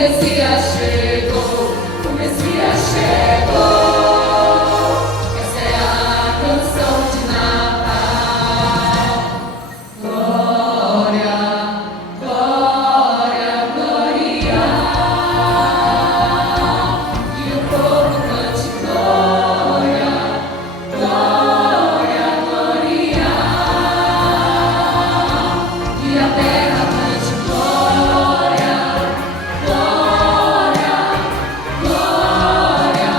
Messias chegou, o Messias chegou. Essa é a canção de Natal. Glória, glória, glória. E o povo cante glória, glória, glória. E a terra cante glória, glória, glória.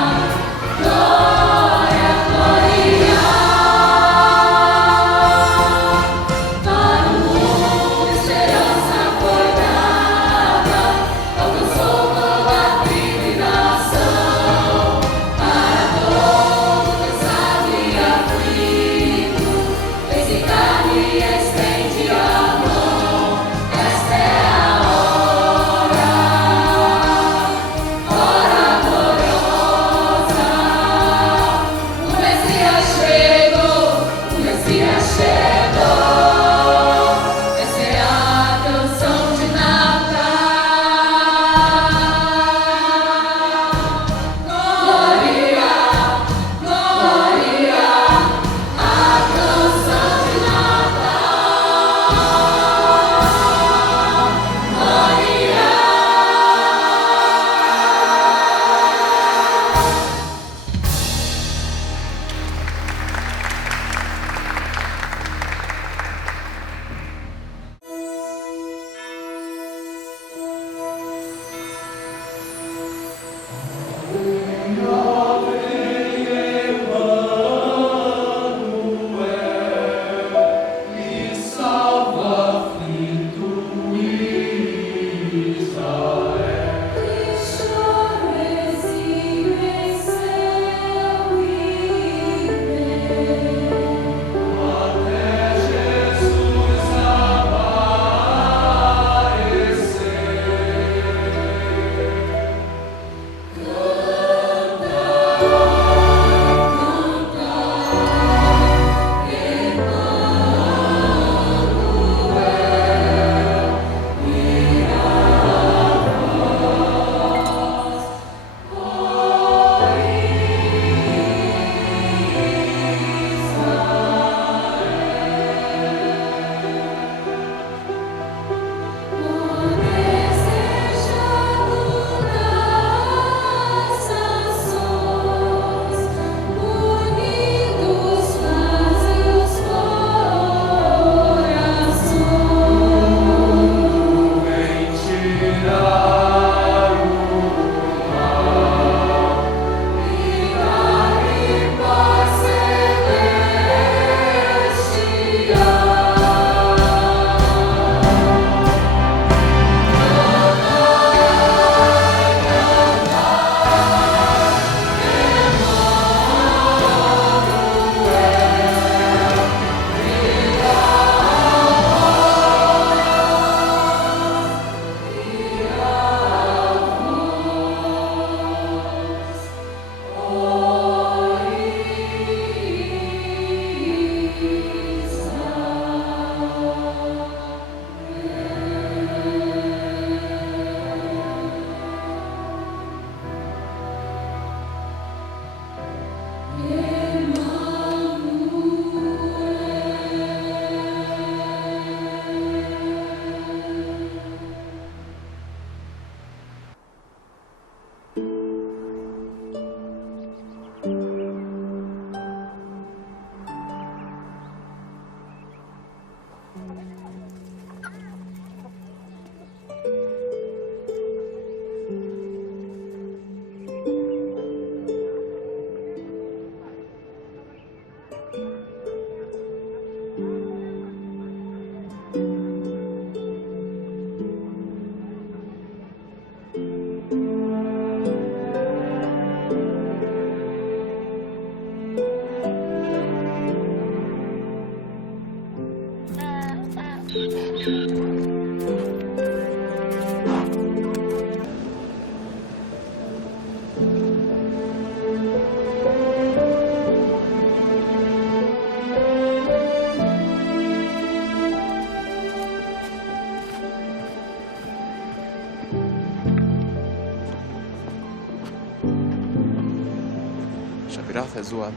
Graças, Zuat.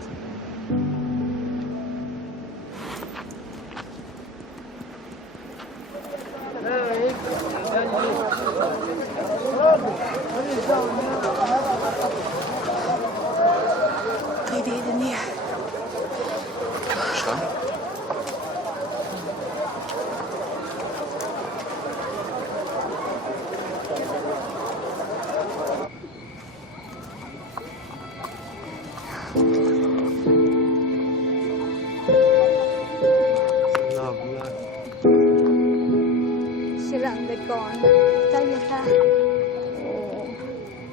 Hediye. Šta? Silang dekon. Tayo ka.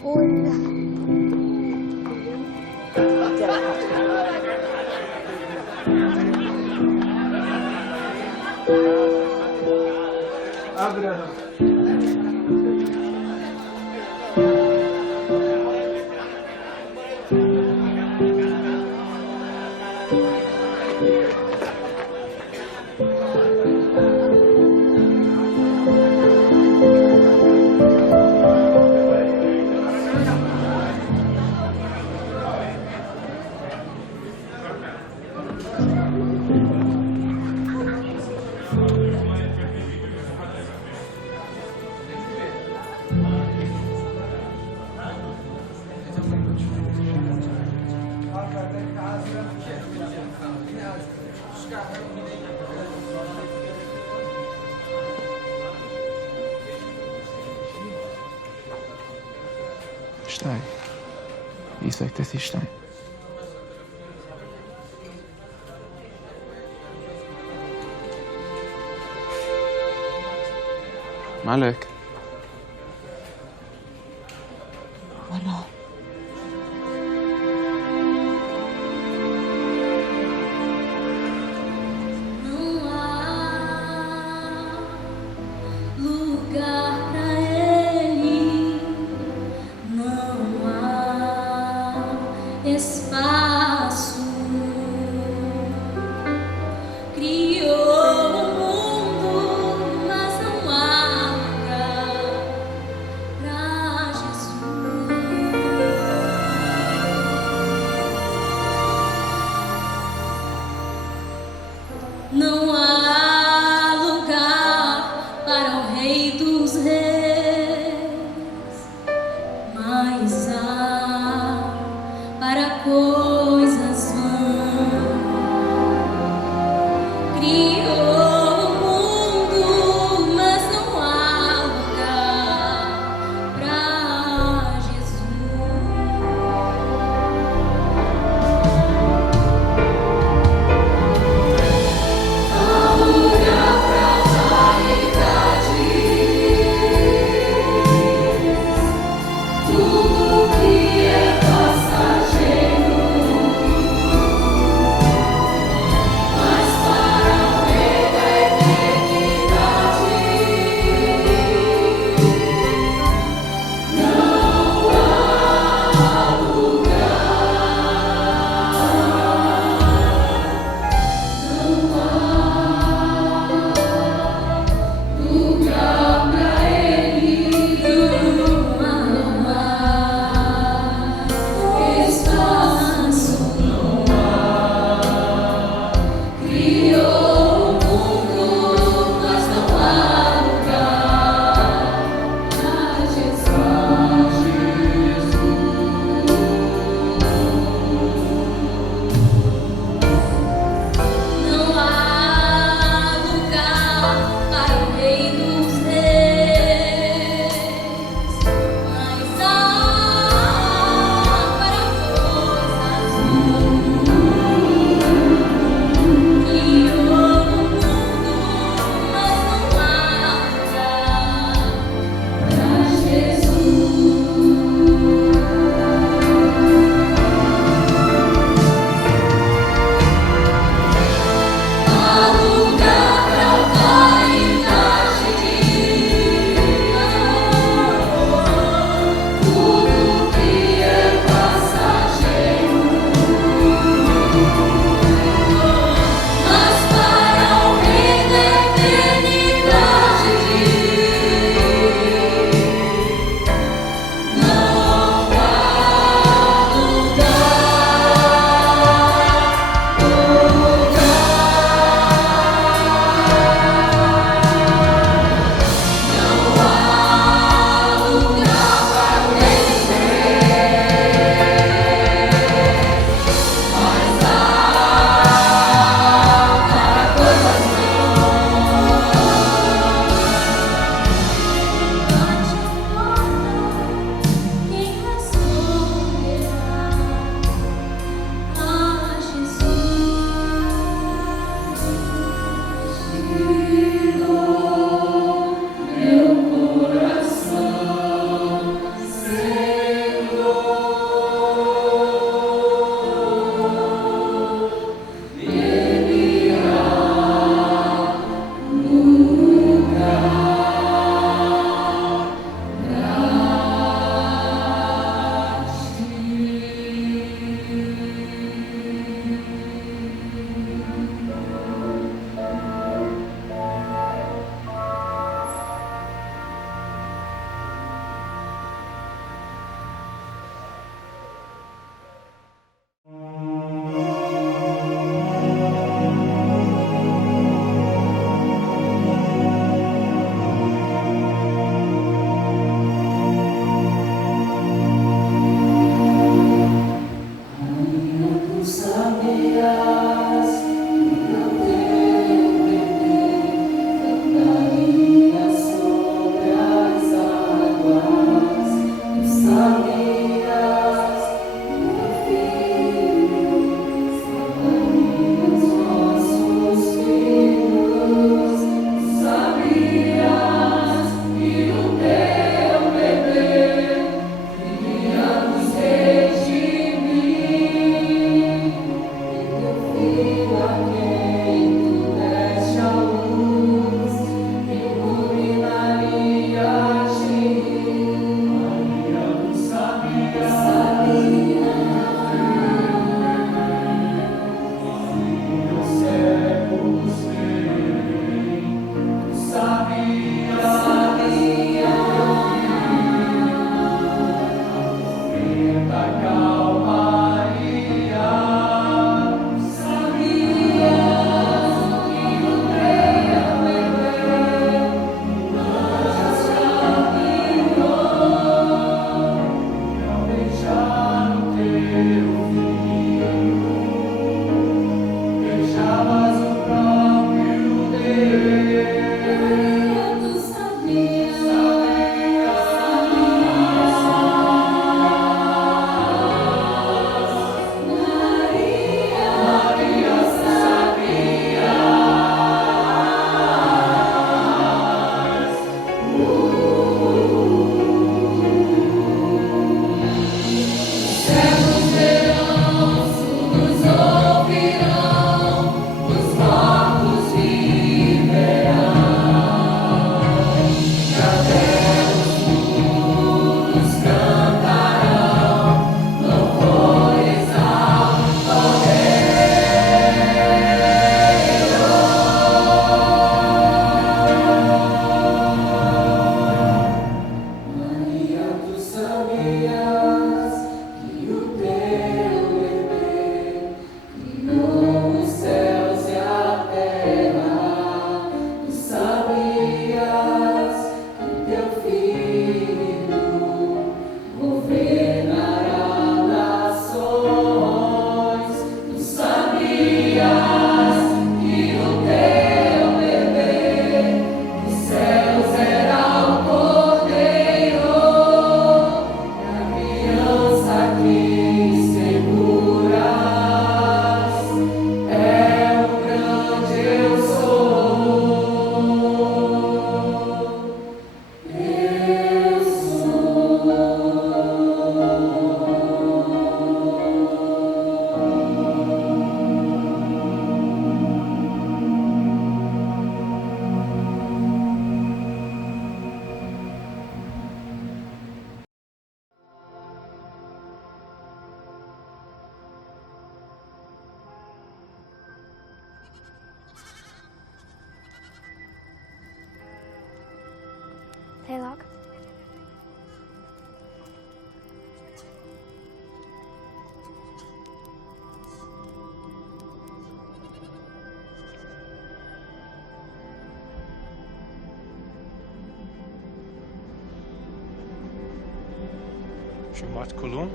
Una. Šta je? Isekte si šta je? Malek. Wala. Não há lugar pra ele, não há espaço. Criou o mundo, mas não há lugar pra Jesus. Não há lugar para o Rei dos Reis, mas há para coisas vãs. Criou o mundo, mas não há lugar para Jesus. Tudo que é passageiro Paylock. שומעת כלום?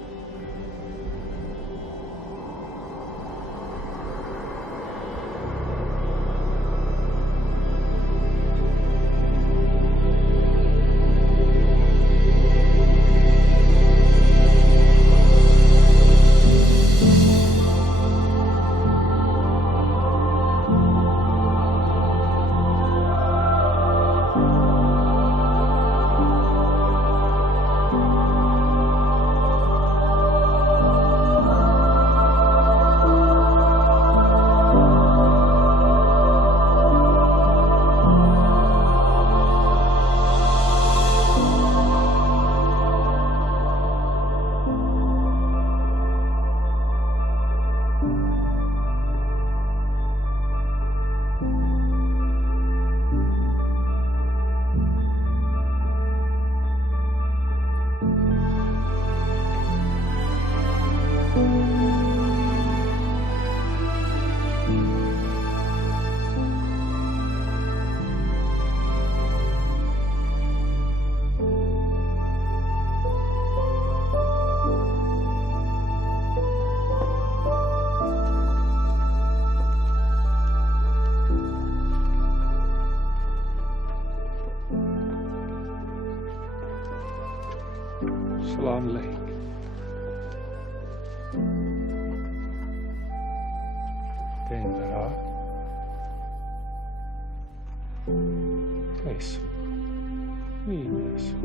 Salam Lake. Denver'a. Isso. Isso.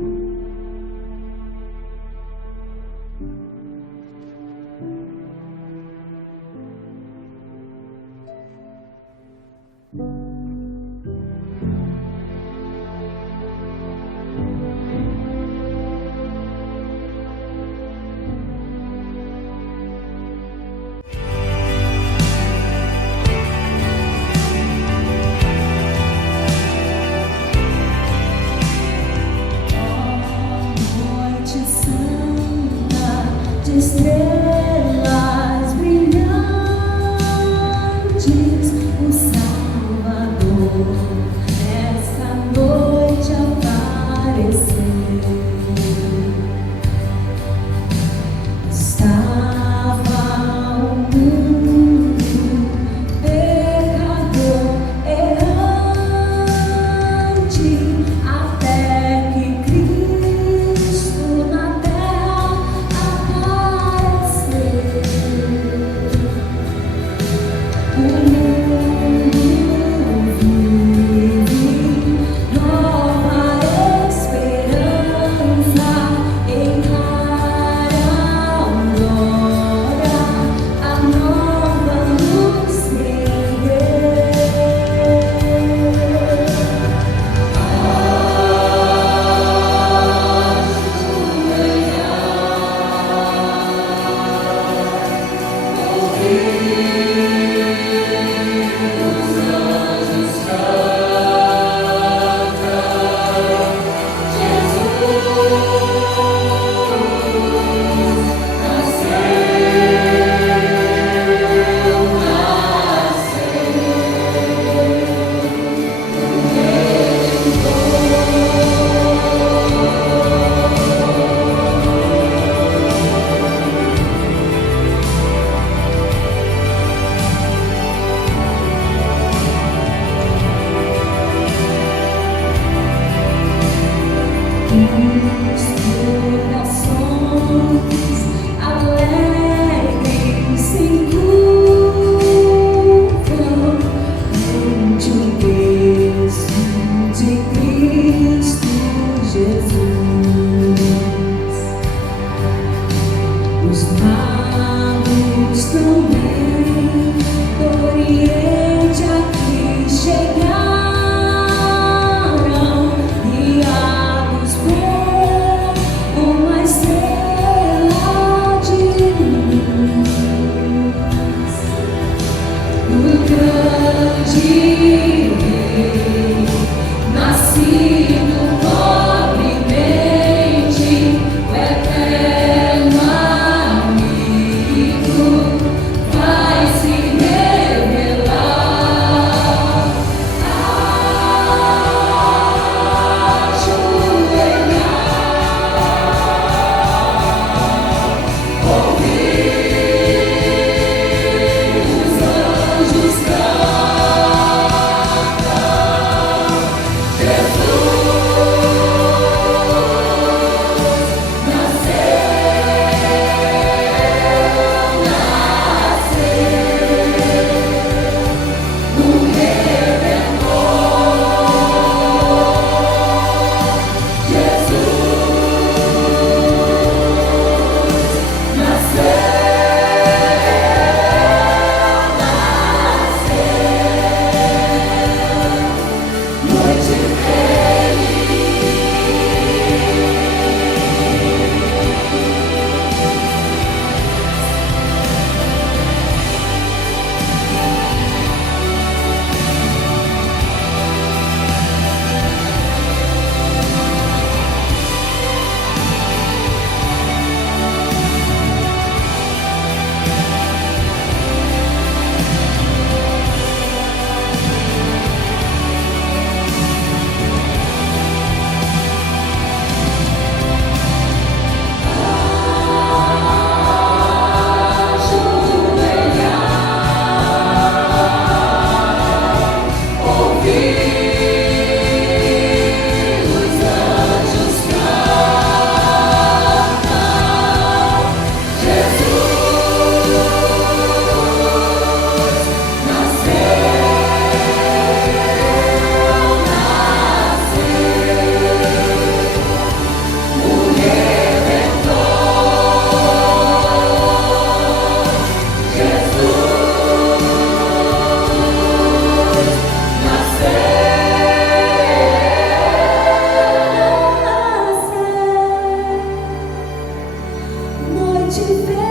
noite feliz.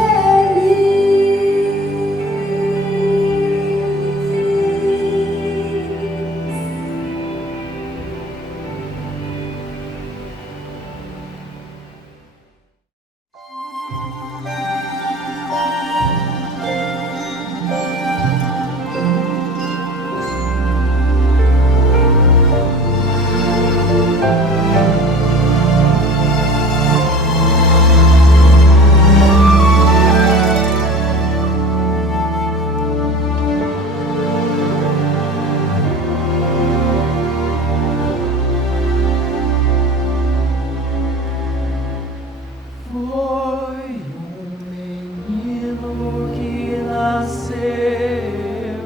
Foi menino que nasceu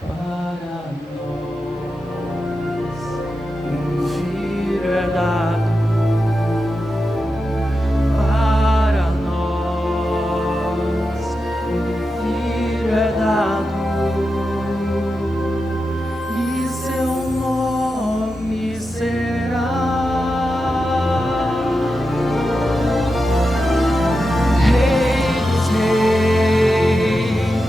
para nós, filho é dado para nós, filho é dado, e seu nome será Rei dos Reis.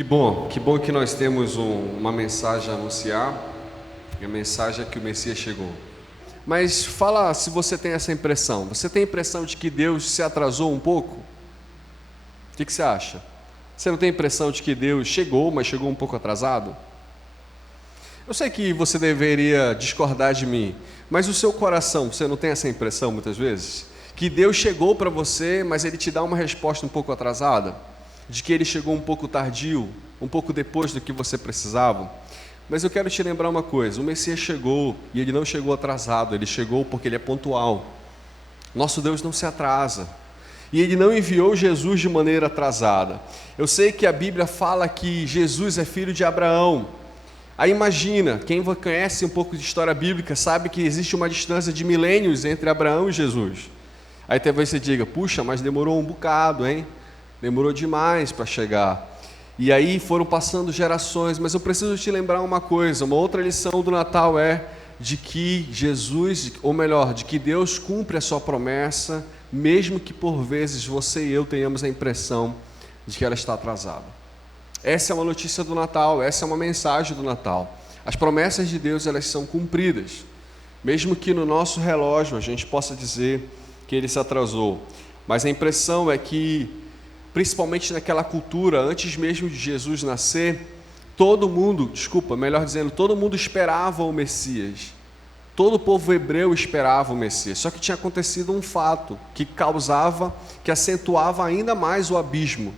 Que bom que nós temos uma mensagem a anunciar, e a mensagem é que o Messias chegou. Mas fala se você tem essa impressão. Você tem a impressão de que Deus se atrasou um pouco? O que você acha? Você não tem a impressão de que Deus chegou, mas chegou um pouco atrasado? Eu sei que você deveria discordar de mim, mas o seu coração, você não tem essa impressão muitas vezes? Que Deus chegou para você, mas Ele te dá uma resposta um pouco atrasada? De que Ele chegou um pouco tardio, um pouco depois do que você precisava? Mas eu quero te lembrar uma coisa, o Messias chegou, e Ele não chegou atrasado, Ele chegou porque Ele é pontual. Nosso Deus não se atrasa, e Ele não enviou Jesus de maneira atrasada. Eu sei que a Bíblia fala que Jesus é filho de Abraão. Aí imagina, quem conhece um pouco de história bíblica sabe que existe uma distância de milênios entre Abraão e Jesus. Aí talvez você diga, puxa, mas demorou um bocado, hein? Demorou demais para chegar. E aí foram passando gerações, mas eu preciso te lembrar uma coisa, uma outra lição do Natal é de que Jesus, ou melhor, de que Deus cumpre a sua promessa, mesmo que por vezes você e eu tenhamos a impressão de que ela está atrasada. Essa é uma notícia do Natal, essa é uma mensagem do Natal. As promessas de Deus, elas são cumpridas, mesmo que no nosso relógio a gente possa dizer que ele se atrasou. Mas a impressão é que, principalmente naquela cultura, antes mesmo de Jesus nascer, todo mundo esperava o Messias. Todo o povo hebreu esperava o Messias. Só que tinha acontecido um fato que acentuava ainda mais o abismo,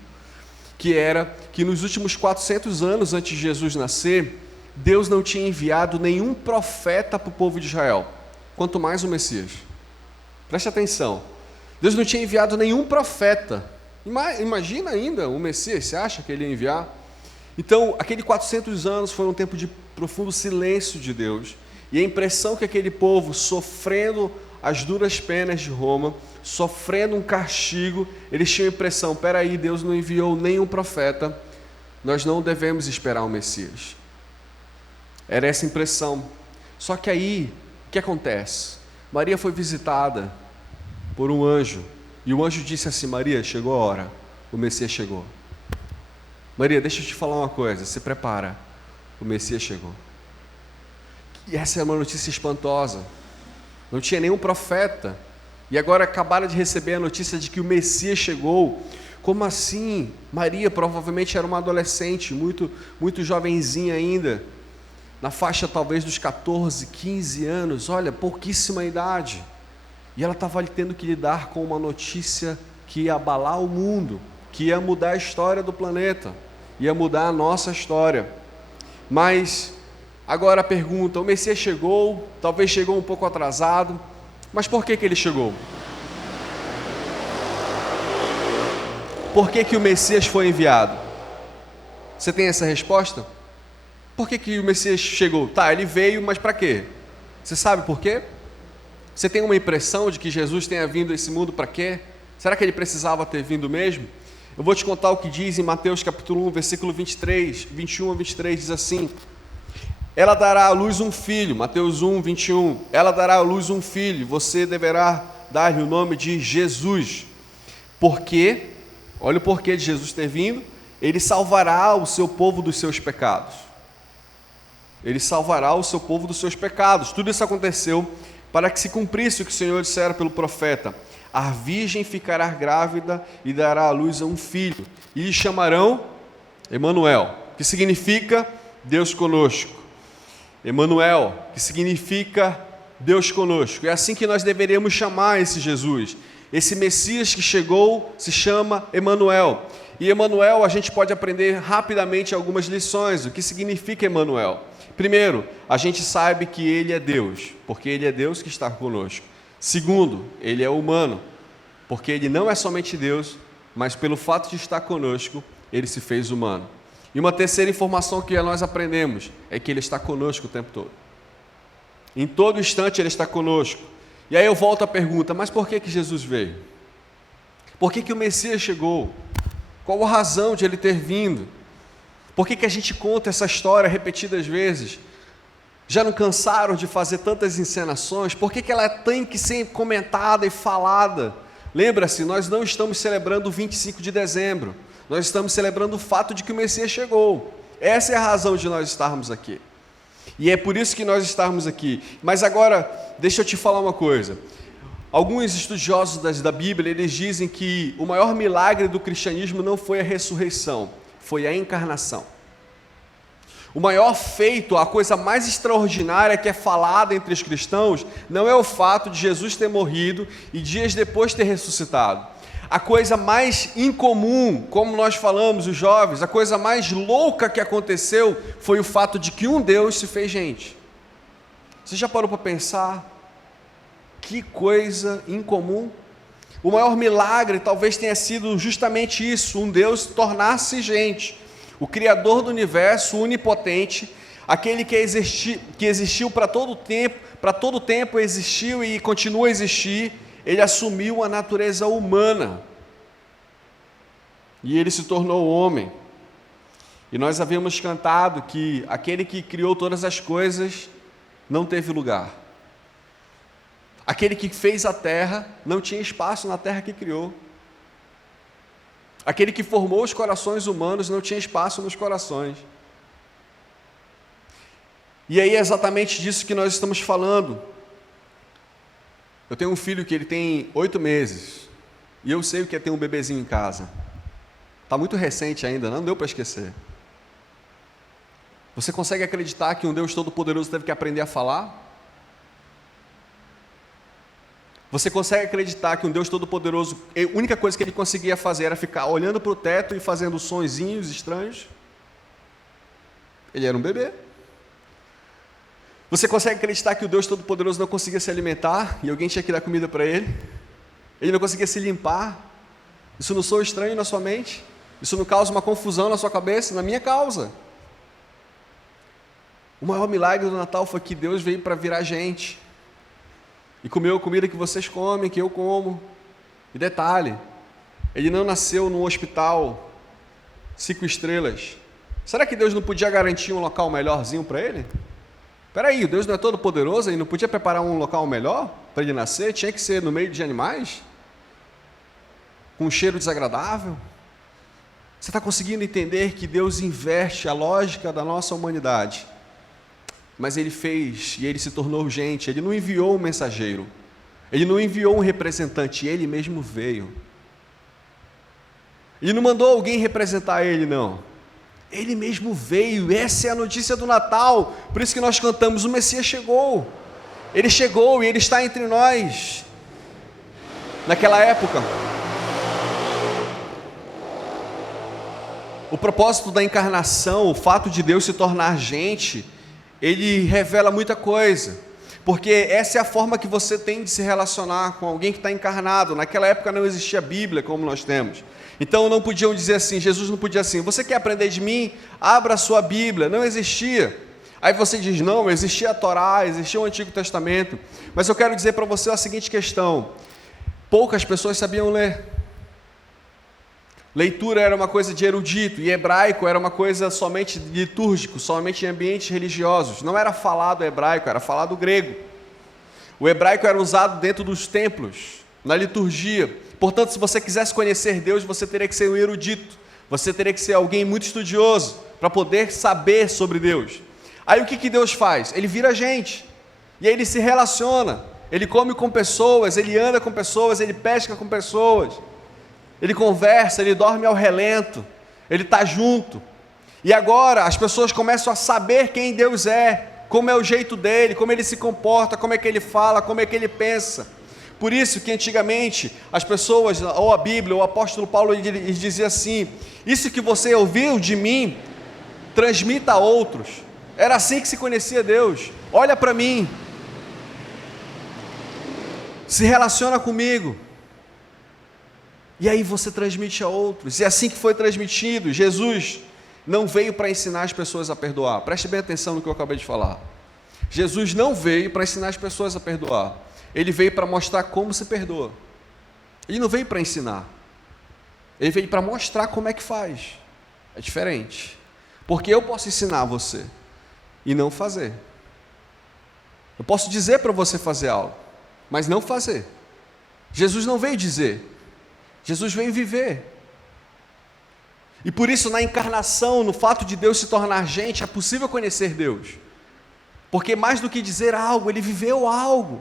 que era que nos últimos 400 anos antes de Jesus nascer, Deus não tinha enviado nenhum profeta para o povo de Israel, quanto mais o Messias. Preste atenção, Deus não tinha enviado nenhum profeta. Imagina ainda o Messias, você acha que ele ia enviar? Então, aqueles 400 anos foi um tempo de profundo silêncio de Deus, e a impressão que aquele povo, sofrendo as duras penas de Roma, sofrendo um castigo, eles tinham a impressão, peraí, Deus não enviou nenhum profeta, nós não devemos esperar o Messias. Era essa impressão. Só que aí, o que acontece? Maria foi visitada por um anjo, e o anjo disse assim, Maria, chegou a hora, o Messias chegou. Maria, deixa eu te falar uma coisa, se prepara, o Messias chegou. E essa é uma notícia espantosa, não tinha nenhum profeta, e agora acabaram de receber a notícia de que o Messias chegou. Como assim? Maria provavelmente era uma adolescente, muito jovenzinha ainda, na faixa talvez dos 14, 15 anos, olha, pouquíssima idade. E ela estava tendo que lidar com uma notícia que ia abalar o mundo, que ia mudar a história do planeta, ia mudar a nossa história. Mas agora a pergunta, o Messias chegou, talvez chegou um pouco atrasado, mas por que ele chegou? Por que o Messias foi enviado? Você tem essa resposta? Por que o Messias chegou? Tá, ele veio, mas para quê? Você sabe por quê? Você tem uma impressão de que Jesus tenha vindo a esse mundo para quê? Será que ele precisava ter vindo mesmo? Eu vou te contar o que diz em Mateus capítulo 1, versículo 21 a 23, diz assim, ela dará à luz um filho, Mateus 1, 21, ela dará à luz um filho, você deverá dar-lhe o nome de Jesus, porque, olha o porquê de Jesus ter vindo, ele salvará o seu povo dos seus pecados. Ele salvará o seu povo dos seus pecados. Tudo isso aconteceu para que se cumprisse o que o Senhor dissera pelo profeta. A virgem ficará grávida e dará à luz a um filho, e lhe chamarão Emanuel, que significa Deus conosco. Emanuel, que significa Deus conosco. É assim que nós deveríamos chamar esse Jesus. Esse Messias que chegou se chama Emanuel. E Emanuel, a gente pode aprender rapidamente algumas lições. O que significa Emanuel? Primeiro, a gente sabe que ele é Deus, porque ele é Deus que está conosco. Segundo, ele é humano, porque ele não é somente Deus, mas pelo fato de estar conosco, ele se fez humano. E uma terceira informação que nós aprendemos é que ele está conosco o tempo todo. Em todo instante ele está conosco. E aí eu volto à pergunta, mas por que Jesus veio? Por que o Messias chegou? Qual a razão de ele ter vindo? Por que a gente conta essa história repetidas vezes? Já não cansaram de fazer tantas encenações? Por que ela tem que ser comentada e falada? Lembra-se, nós não estamos celebrando o 25 de dezembro. Nós estamos celebrando o fato de que o Messias chegou. Essa é a razão de nós estarmos aqui. E é por isso que nós estamos aqui. Mas agora, deixa eu te falar uma coisa. Alguns estudiosos da Bíblia, eles dizem que o maior milagre do cristianismo não foi a ressurreição, foi a encarnação. O maior feito, a coisa mais extraordinária que é falada entre os cristãos, não é o fato de Jesus ter morrido e dias depois ter ressuscitado. A coisa mais incomum, como nós falamos, os jovens, a coisa mais louca que aconteceu foi o fato de que um Deus se fez gente. Você já parou para pensar? Que coisa incomum. O maior milagre talvez tenha sido justamente isso, um Deus tornar-se gente. O Criador do universo, onipotente, aquele que existiu para todo tempo existiu e continua a existir, ele assumiu a natureza humana. E ele se tornou homem. E nós havíamos cantado que aquele que criou todas as coisas não teve lugar. Aquele que fez a terra não tinha espaço na terra que criou. Aquele que formou os corações humanos não tinha espaço nos corações. E aí é exatamente disso que nós estamos falando. Eu tenho um filho que ele tem 8 meses. E eu sei o que é ter um bebezinho em casa. Está muito recente ainda, não deu para esquecer. Você consegue acreditar que um Deus Todo-Poderoso teve que aprender a falar? Você consegue acreditar que um Deus Todo-Poderoso, a única coisa que ele conseguia fazer era ficar olhando para o teto e fazendo sonzinhos estranhos? Ele era um bebê. Você consegue acreditar que o Deus Todo-Poderoso não conseguia se alimentar e alguém tinha que dar comida para ele? Ele não conseguia se limpar? Isso não soa estranho na sua mente? Isso não causa uma confusão na sua cabeça? Na minha causa. O maior milagre do Natal foi que Deus veio para virar gente. E comeu a comida que vocês comem, que eu como. E detalhe, ele não nasceu num hospital 5 estrelas. Será que Deus não podia garantir um local melhorzinho para ele? Espera aí, Deus não é todo poderoso e não podia preparar um local melhor para ele nascer? Tinha que ser no meio de animais? Com um cheiro desagradável? Você está conseguindo entender que Deus inverte a lógica da nossa humanidade? Mas ele fez, e ele se tornou gente. Ele não enviou um mensageiro, ele não enviou um representante, ele mesmo veio. Ele não mandou alguém representar ele, não. Ele mesmo veio. Essa é a notícia do Natal. Por isso que nós cantamos, o Messias chegou. Ele chegou e ele está entre nós. Naquela época, o propósito da encarnação, o fato de Deus se tornar gente, ele revela muita coisa, porque essa é a forma que você tem de se relacionar com alguém que está encarnado. Naquela época não existia Bíblia como nós temos, então não podiam dizer assim, Jesus não podia assim, você quer aprender de mim? Abra a sua Bíblia, não existia. Aí você diz, não, existia a Torá, existia o Antigo Testamento, mas eu quero dizer para você a seguinte questão, poucas pessoas sabiam ler. Leitura era uma coisa de erudito, e hebraico era uma coisa somente litúrgico, somente em ambientes religiosos. Não era falado hebraico, era falado grego. O hebraico era usado dentro dos templos, na liturgia. Portanto, se você quisesse conhecer Deus, você teria que ser um erudito. Você teria que ser alguém muito estudioso, para poder saber sobre Deus. Aí o que Deus faz? Ele vira gente, e aí ele se relaciona. Ele come com pessoas, ele anda com pessoas, ele pesca com pessoas. Ele conversa, ele dorme ao relento, ele está junto. E agora as pessoas começam a saber quem Deus é, como é o jeito dele, como ele se comporta, como é que ele fala, como é que ele pensa. Por isso que antigamente as pessoas, ou a Bíblia, ou o apóstolo Paulo, ele dizia assim, isso que você ouviu de mim, transmita a outros. Era assim que se conhecia Deus. Olha para mim, se relaciona comigo. E aí você transmite a outros. E é assim que foi transmitido. Jesus não veio para ensinar as pessoas a perdoar. Preste bem atenção no que eu acabei de falar. Jesus não veio para ensinar as pessoas a perdoar. Ele veio para mostrar como se perdoa. Ele não veio para ensinar. Ele veio para mostrar como é que faz. É diferente. Porque eu posso ensinar você e não fazer. Eu posso dizer para você fazer algo, mas não fazer. Jesus não veio dizer. Jesus veio viver. E por isso, na encarnação, no fato de Deus se tornar gente, é possível conhecer Deus. Porque mais do que dizer algo, ele viveu algo.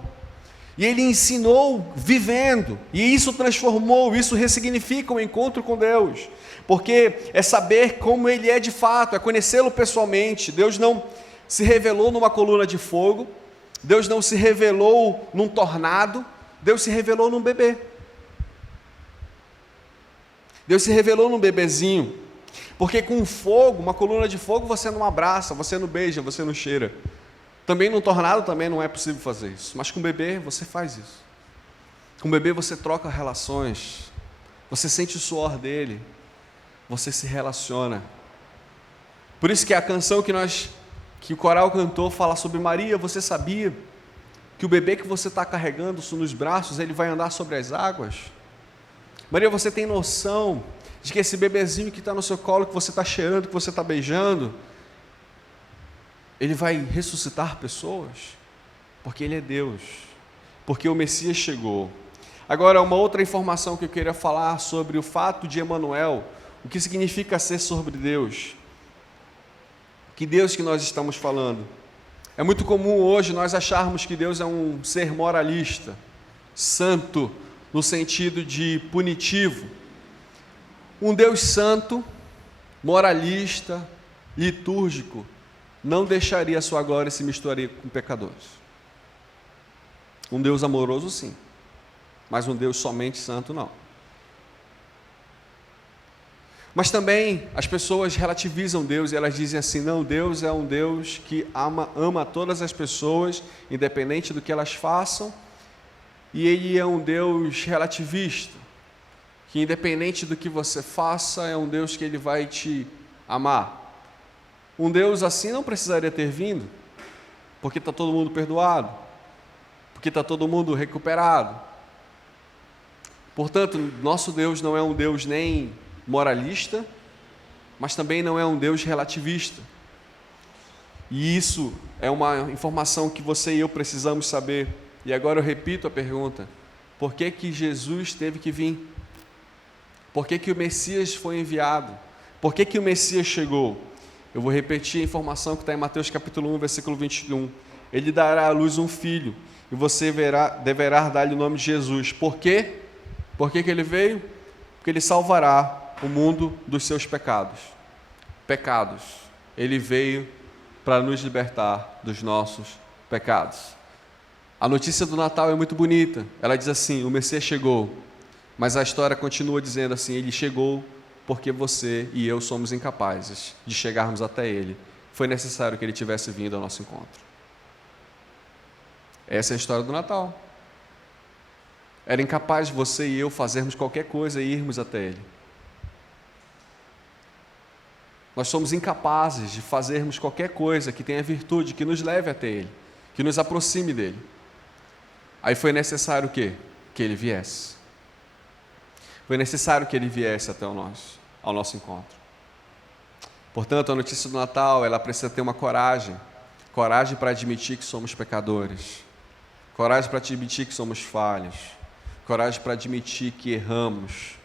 E ele ensinou vivendo. E isso transformou, isso ressignifica o encontro com Deus. Porque é saber como ele é de fato, é conhecê-lo pessoalmente. Deus não se revelou numa coluna de fogo. Deus não se revelou num tornado. Deus se revelou num bebê. Deus se revelou num bebezinho, porque com fogo, uma coluna de fogo, você não abraça, você não beija, você não cheira. Também num tornado também não é possível fazer isso, mas com o bebê você faz isso. Com o bebê você troca relações, você sente o suor dele, você se relaciona. Por isso que a canção que o coral cantou fala sobre Maria. Você sabia que o bebê que você está carregando nos braços, ele vai andar sobre as águas? Maria, você tem noção de que esse bebezinho que está no seu colo, que você está cheirando, que você está beijando, ele vai ressuscitar pessoas? Porque ele é Deus, porque o Messias chegou. Agora, uma outra informação que eu queria falar sobre o fato de Emanuel, o que significa ser sobre Deus. Que Deus que nós estamos falando? É muito comum hoje nós acharmos que Deus é um ser moralista, santo, no sentido de punitivo. Um Deus santo, moralista, litúrgico, não deixaria a sua glória se misturar com pecadores. Um Deus amoroso, sim, mas um Deus somente santo, não. Mas também as pessoas relativizam Deus e elas dizem assim: não, Deus é um Deus que ama todas as pessoas, independente do que elas façam. E Ele é um Deus relativista, que independente do que você faça, é um Deus que Ele vai te amar. Um Deus assim não precisaria ter vindo, porque está todo mundo perdoado, porque está todo mundo recuperado. Portanto, nosso Deus não é um Deus nem moralista, mas também não é um Deus relativista. E isso é uma informação que você e eu precisamos saber. E agora eu repito a pergunta: por que que Jesus teve que vir? Por que que o Messias foi enviado? Por que que o Messias chegou? Eu vou repetir a informação que está em Mateus capítulo 1, versículo 21. Ele dará à luz um filho, e você deverá dar-lhe o nome de Jesus. Por quê? Por que que ele veio? Porque ele salvará o mundo dos seus pecados. Ele veio para nos libertar dos nossos pecados. A notícia do Natal é muito bonita. Ela diz assim: o Messias chegou. Mas a história continua dizendo assim: ele chegou porque você e eu somos incapazes de chegarmos até ele. Foi necessário que ele tivesse vindo ao nosso encontro. Essa é a história do Natal. Era incapaz de você e eu fazermos qualquer coisa e irmos até ele. Nós somos incapazes de fazermos qualquer coisa que tenha virtude, que nos leve até ele, que nos aproxime dele. Aí foi necessário o quê? Que ele viesse. Foi necessário que ele viesse até ao nosso encontro. Portanto, a notícia do Natal, ela precisa ter uma coragem. Coragem para admitir que somos pecadores. Coragem para admitir que somos falhos. Coragem para admitir que erramos,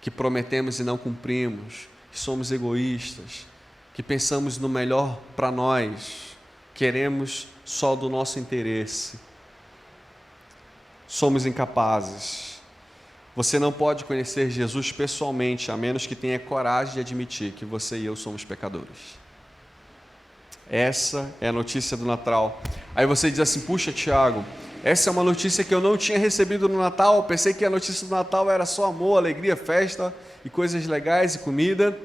que prometemos e não cumprimos, que somos egoístas, que pensamos no melhor para nós, queremos só do nosso interesse. Somos incapazes. Você não pode conhecer Jesus pessoalmente, a menos que tenha coragem de admitir que você e eu somos pecadores. Essa é a notícia do Natal. Aí você diz assim: puxa, Tiago, essa é uma notícia que eu não tinha recebido no Natal. Eu pensei que a notícia do Natal era só amor, alegria, festa e coisas legais e comida.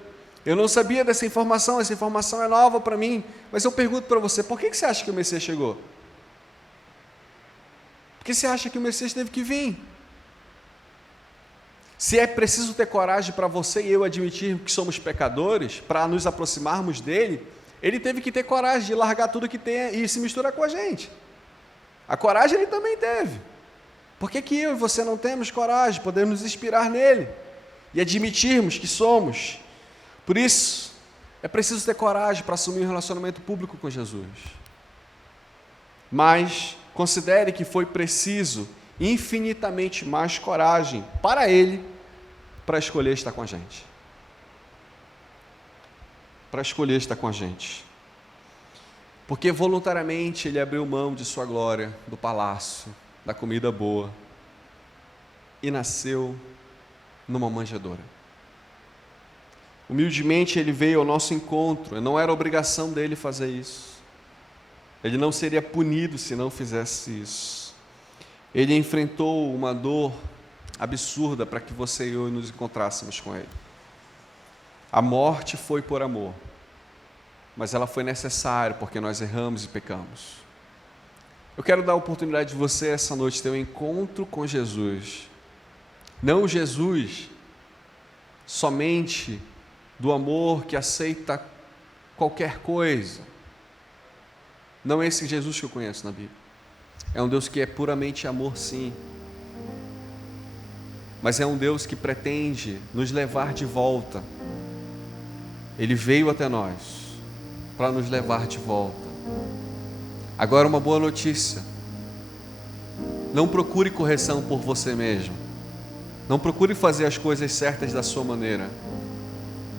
Eu não sabia dessa informação, essa informação é nova para mim. Mas eu pergunto para você: por que você acha que o Messias chegou? Por que você acha que o Messias teve que vir? Se é preciso ter coragem para você e eu admitir que somos pecadores, para nos aproximarmos dele, ele teve que ter coragem de largar tudo que tem e se misturar com a gente. A coragem ele também teve. Por que que eu e você não temos coragem? Podemos nos inspirar nele e admitirmos que somos. Por isso, é preciso ter coragem para assumir um relacionamento público com Jesus. Mas considere que foi preciso infinitamente mais coragem para ele, para escolher estar com a gente. para escolher estar com a gente. Porque voluntariamente Ele abriu mão de sua glória, do palácio, da comida boa, e nasceu numa manjedoura. Humildemente Ele veio ao nosso encontro, não era obrigação dele fazer isso. Ele não seria punido se não fizesse isso. Ele enfrentou uma dor absurda para que você e eu nos encontrássemos com Ele. A morte foi por amor, mas ela foi necessária porque nós erramos e pecamos. Eu quero dar a oportunidade de você essa noite ter um encontro com Jesus. Não Jesus somente do amor que aceita qualquer coisa. Não é esse Jesus que eu conheço na Bíblia. É um Deus que é puramente amor, sim. Mas é um Deus que pretende nos levar de volta. Ele veio até nós para nos levar de volta. Agora, uma boa notícia: não procure correção por você mesmo, não procure fazer as coisas certas da sua maneira.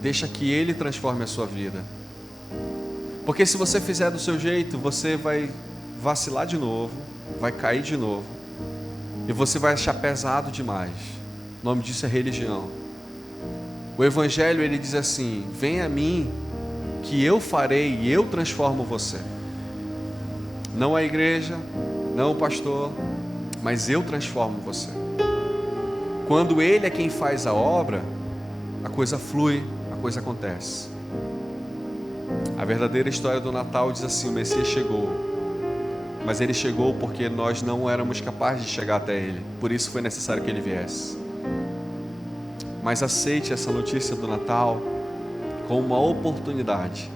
Deixa que Ele transforme a sua vida, porque se você fizer do seu jeito, você vai vacilar de novo, vai cair de novo, e você vai achar pesado demais. O nome disso é religião. O Evangelho, ele diz assim: vem a mim, que eu farei e eu transformo você. Não a igreja, não o pastor, mas eu transformo você. Quando Ele é quem faz a obra, a coisa flui, a coisa acontece. A verdadeira história do Natal diz assim: o Messias chegou, mas Ele chegou porque nós não éramos capazes de chegar até Ele, por isso foi necessário que Ele viesse. Mas aceite essa notícia do Natal como uma oportunidade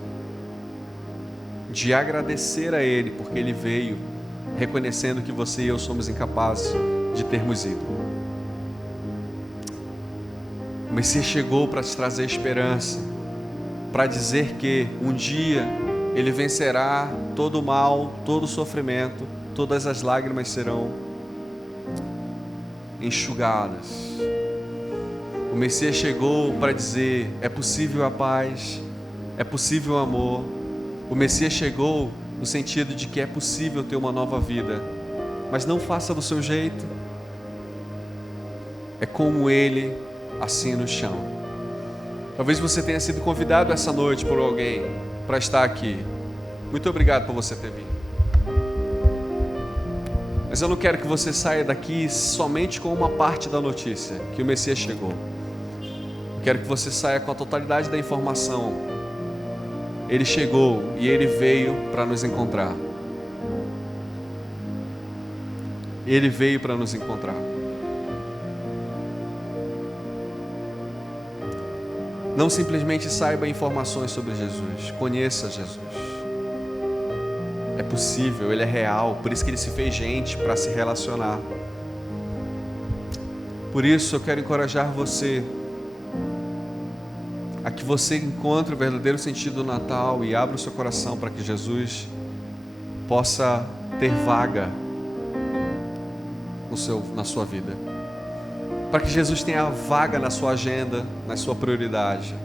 de agradecer a Ele, porque Ele veio reconhecendo que você e eu somos incapazes de termos ido. O Messias chegou para te trazer esperança, para dizer que um dia Ele vencerá todo o mal, todo o sofrimento, todas as lágrimas serão enxugadas. O Messias chegou para dizer: é possível a paz, é possível o amor. O Messias chegou no sentido de que é possível ter uma nova vida, mas não faça do seu jeito. É como Ele, assim no chão. Talvez você tenha sido convidado essa noite por alguém para estar aqui. Muito obrigado por você ter vindo. Mas eu não quero que você saia daqui somente com uma parte da notícia, que o Messias chegou. Quero que você saia com a totalidade da informação. Ele chegou e Ele veio para nos encontrar. Ele veio para nos encontrar. Não simplesmente saiba informações sobre Jesus, conheça Jesus. É possível, Ele é real, por isso que Ele se fez gente para se relacionar. Por isso eu quero encorajar você a que você encontre o verdadeiro sentido do Natal e abra o seu coração para que Jesus possa ter vaga na sua vida, para que Jesus tenha vaga na sua agenda, na sua prioridade,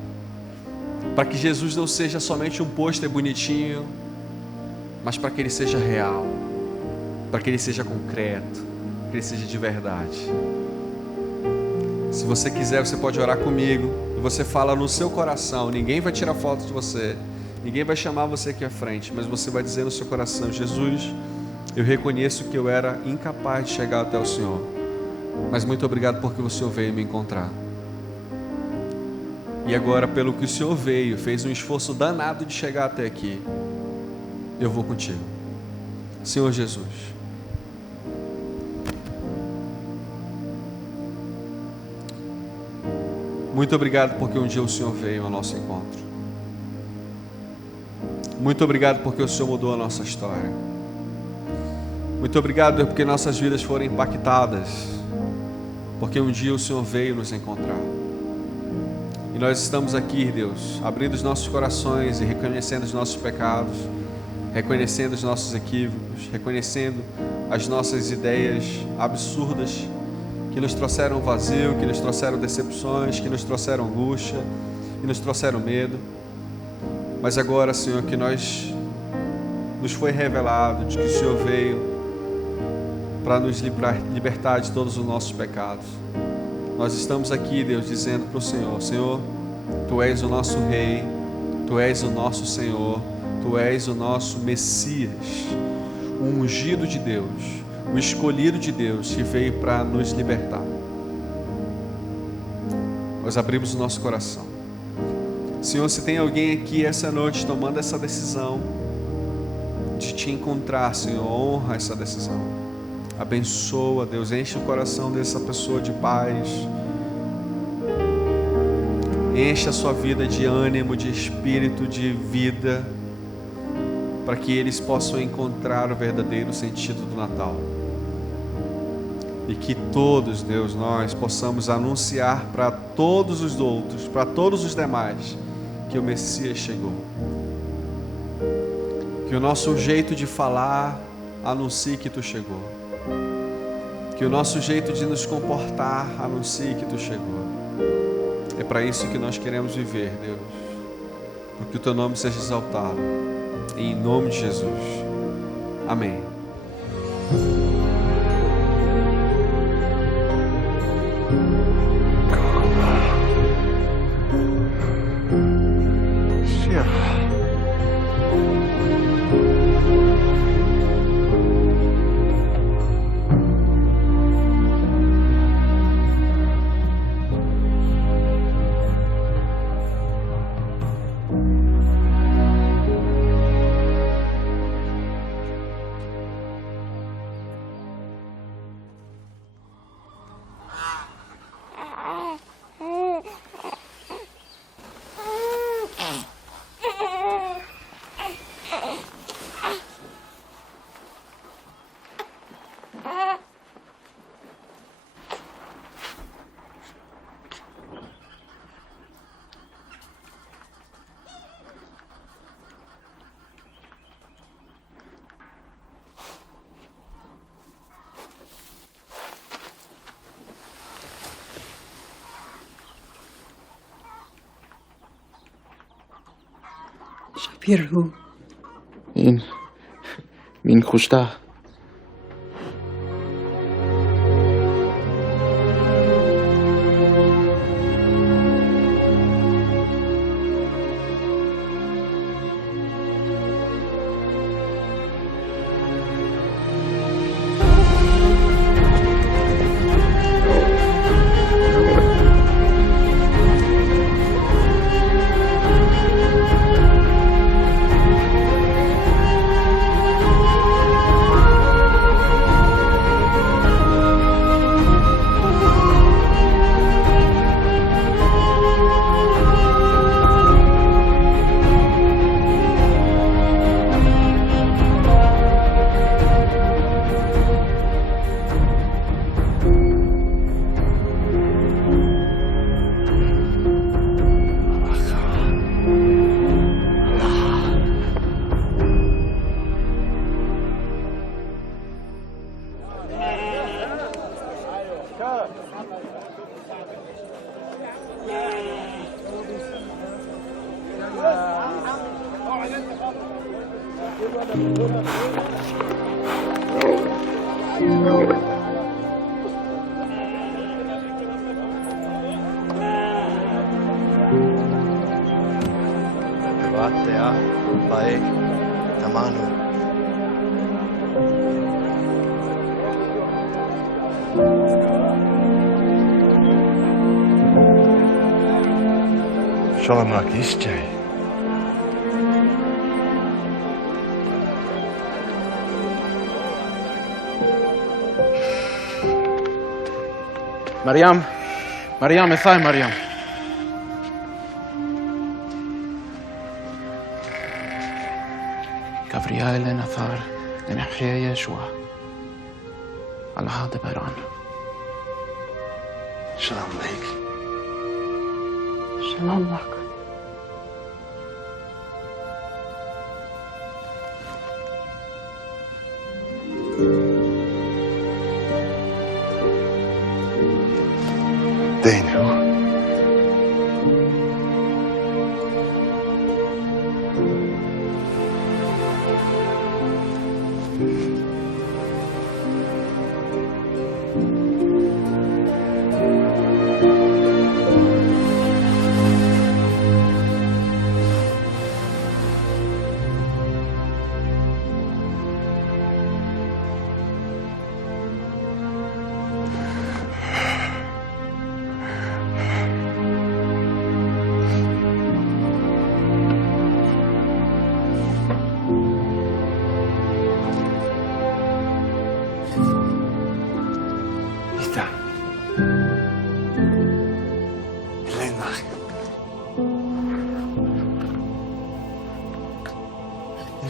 para que Jesus não seja somente um pôster bonitinho, mas para que Ele seja real, para que Ele seja concreto, que Ele seja de verdade. Se você quiser, você pode orar comigo. Você fala no seu coração, ninguém vai tirar foto de você, ninguém vai chamar você aqui à frente, mas você vai dizer no seu coração: Jesus, eu reconheço que eu era incapaz de chegar até o Senhor, mas muito obrigado porque o Senhor veio me encontrar. E agora, pelo que o Senhor veio, fez um esforço danado de chegar até aqui, eu vou contigo. Senhor Jesus, muito obrigado porque um dia o Senhor veio ao nosso encontro. Muito obrigado porque o Senhor mudou a nossa história. Muito obrigado porque nossas vidas foram impactadas, porque um dia o Senhor veio nos encontrar. E nós estamos aqui, Deus, abrindo os nossos corações e reconhecendo os nossos pecados, reconhecendo os nossos equívocos, reconhecendo as nossas ideias absurdas que nos trouxeram vazio, que nos trouxeram decepções, que nos trouxeram angústia, que nos trouxeram medo. Mas agora, Senhor, que nos foi revelado de que o Senhor veio para nos libertar de todos os nossos pecados. Nós estamos aqui, Deus, dizendo para o Senhor: Senhor, Tu és o nosso Rei, Tu és o nosso Senhor, Tu és o nosso Messias, o ungido de Deus, o escolhido de Deus que veio para nos libertar. Nós abrimos o nosso coração. Senhor, se tem alguém aqui essa noite tomando essa decisão de Te encontrar, Senhor, honra essa decisão. Abençoa, Deus, enche o coração dessa pessoa de paz. Enche a sua vida de ânimo, de espírito, de vida, para que eles possam encontrar o verdadeiro sentido do Natal. E que todos, Deus, nós possamos anunciar para todos os outros, para todos os demais, que o Messias chegou. Que o nosso jeito de falar anuncie que Tu chegou. Que o nosso jeito de nos comportar anuncie que Tu chegou. É para isso que nós queremos viver, Deus. Porque o Teu nome seja exaltado. Em nome de Jesus. Amém. شبيرهو این خوشته Vatea Bae Tamanu. Shalamak Isjay. مريم ازاي مريم جبريل نثار لمحيا يشوع على هذا بيران Shalom Lake. Shalom لك. Daniel.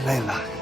Leila.